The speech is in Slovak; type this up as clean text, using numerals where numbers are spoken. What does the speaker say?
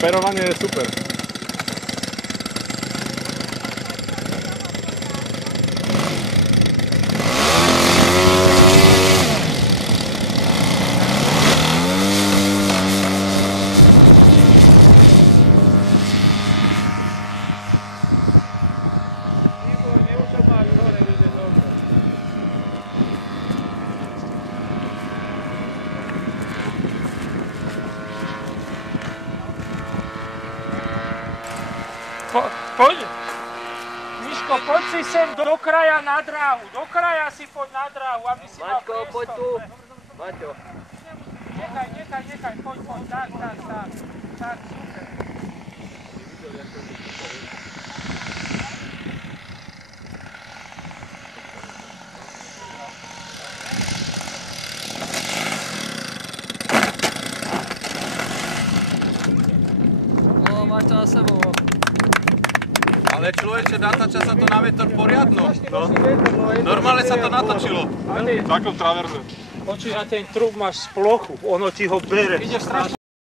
Perovanie je super. Poď, Miško, poď si sem do kraja na dráhu, do kraja si poď na dráhu, aby si mal priestor. Maťko, poď tu. Maťo. Nechaj, poď, tak, super. No, máš to za sebou. Ale človeče, natáča sa to na vietor poriadno. No. Normálne sa to natočilo. Takom traverze. Počuj, a ten trúb máš z plochu, ono ti ho bere.